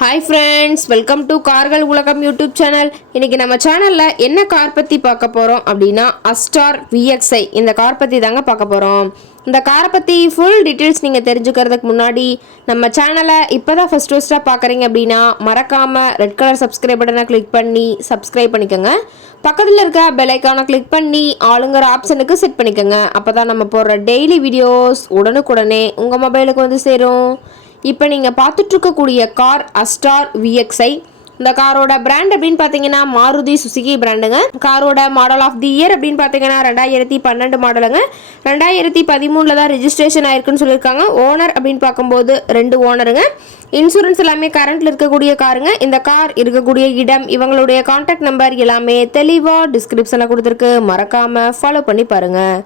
Hi friends, welcome to கார்கள் உலகம் YouTube channel. இன்றைக்கி நம்ம சேனலில் என்ன கார் பற்றி பார்க்க போகிறோம் அப்படின்னா அஸ்டார் VXi இந்த கார் பற்றி தாங்க பார்க்க போகிறோம். இந்த காரை பற்றி ஃபுல் டீட்டெயில்ஸ் நீங்கள் தெரிஞ்சுக்கிறதுக்கு முன்னாடி நம்ம சேனலை இப்போ தான் ஃபஸ்ட்டாக பார்க்குறீங்க அப்படின்னா மறக்காமல் ரெட் கலர் சப்ஸ்கிரைப் பட்டனை கிளிக் பண்ணி சப்ஸ்கிரைப் பண்ணிக்கோங்க. பக்கத்தில் இருக்க பெல் ஐக்கானை கிளிக் பண்ணி ஆளுங்கிற ஆப்ஷனுக்கு செட் பண்ணிக்கோங்க. அப்போ தான் நம்ம போடுற டெய்லி வீடியோஸ் உடனுக்குடனே உங்கள் மொபைலுக்கு வந்து சேரும். இப்போ நீங்கள் பார்த்துட்ருக்கக்கூடிய கார் அஸ்டார் VXi. இந்த காரோட பிராண்ட் அப்படின்னு பார்த்தீங்கன்னா மாருதி சுசுகி பிராண்டுங்க. காரோட மாடல் ஆஃப் தி இயர் அப்படின்னு பார்த்தீங்கன்னா 2012 மாடலுங்க. 2013 தான் ரெஜிஸ்ட்ரேஷன் ஆயிருக்குன்னு சொல்லியிருக்காங்க. ஓனர் அப்படின்னு பார்க்கும்போது 2 ஓனருங்க. இன்சூரன்ஸ் எல்லாமே கரண்ட்டில் இருக்கக்கூடிய காருங்க. இந்த கார் இருக்கக்கூடிய இடம், இவங்களுடைய கான்டாக்ட் நம்பர் எல்லாமே தெளிவாக டிஸ்கிரிப்ஷனில் கொடுத்துருக்கு. மறக்காமல் ஃபாலோ பண்ணி பாருங்கள்.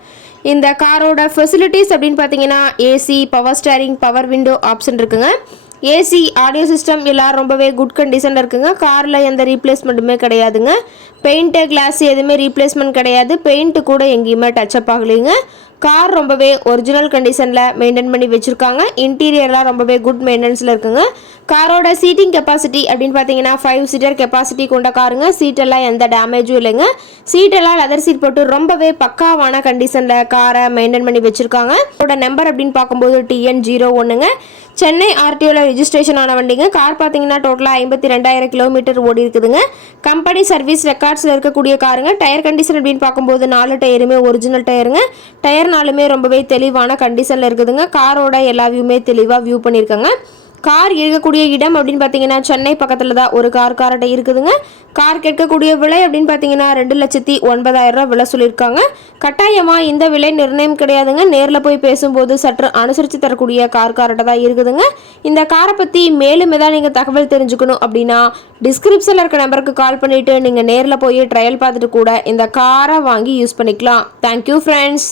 இந்த காரோட ஃபெசிலிட்டிஸ் அப்படின்னு பார்த்தீங்கன்னா AC, power steering, power window option இருக்குங்க. ஏசி, ஆடியோ சிஸ்டம் எல்லாம் ரொம்பவே குட் கண்டிஷனில் இருக்குங்க. காரில் எந்த ரீப்ளேஸ்மெண்ட்டுமே கிடையாதுங்க. பெயிண்ட்டு, கிளாஸ் எதுவுமே ரீப்ளேஸ்மெண்ட் கிடையாது. பெயிண்ட்டு கூட எங்கேயுமே டச்சப் ஆகலைங்க. கார் ரொம்பவே ஒரிஜினல் கண்டிஷனில் மெயின்டைன் பண்ணி வச்சுருக்காங்க. இன்டீரியர்லாம் ரொம்பவே குட் மெயின்டெனன்ஸில் இருக்குங்க. காரோட சீட்டிங் கெப்பாசிட்டி அப்படின்னு பார்த்தீங்கன்னா 5 சீட்டர் கெப்பாசிட்டி கொண்ட காருங்க. சீட்டெல்லாம் எந்த டேமேஜும் இல்லைங்க. சீட்டெல்லாம் லெதர் சீட் போட்டு ரொம்பவே பக்காவான கண்டிஷனில் காரை மெயின்டைன் பண்ணி வச்சுருக்காங்க. அதோட நம்பர் அப்படின்னு பார்க்கும்போது TN01ங்க. சென்னை RTOவில் ரெஜிஸ்ட்ரேஷன் ஆன வண்டிங்க. கார் பார்த்தீங்கன்னா டோட்டலாக 52,000 கிலோமீட்டர் ஓடி இருக்குதுங்க. கம்பெனி சர்வீஸ் ரெக்கார்ட்ஸில் இருக்கக்கூடிய காருங்க. டயர் கண்டிஷன் அப்படின்னு பார்க்கும்போது 4 டயருமே ஒரிஜினல் டயருங்க. டயர்னாலுமே ரொம்பவே தெளிவான கண்டிஷனில் இருக்குதுங்க. காரோட எல்லா வியூமே தெளிவாக வியூ பண்ணியிருக்காங்க. கார் இருக்கக்கூடிய இடம் அப்படின்னு பார்த்தீங்கன்னா சென்னை பக்கத்தில் தான் ஒரு கார்கிட்ட இருக்குதுங்க. கார் கேட்கக்கூடிய விலை அப்படின்னு பார்த்தீங்கன்னா 2,09,000 ரூபா விலை சொல்லியிருக்காங்க. கட்டாயமாக இந்த விலை நிர்ணயம் கிடையாதுங்க. நேரில் போய் பேசும்போது சற்று அனுசரித்து தரக்கூடிய கார்கிட்ட தான் இருக்குதுங்க. இந்த காரை பற்றி மேலும் ஏதாவது நீங்கள் தகவல் தெரிஞ்சுக்கணும் அப்படின்னா டிஸ்கிரிப்ஷனில் இருக்க நம்பருக்கு கால் பண்ணிவிட்டு நீங்கள் நேரில் போய் ட்ரையல் பார்த்துட்டு கூட இந்த காரை வாங்கி யூஸ் பண்ணிக்கலாம். Thank you friends.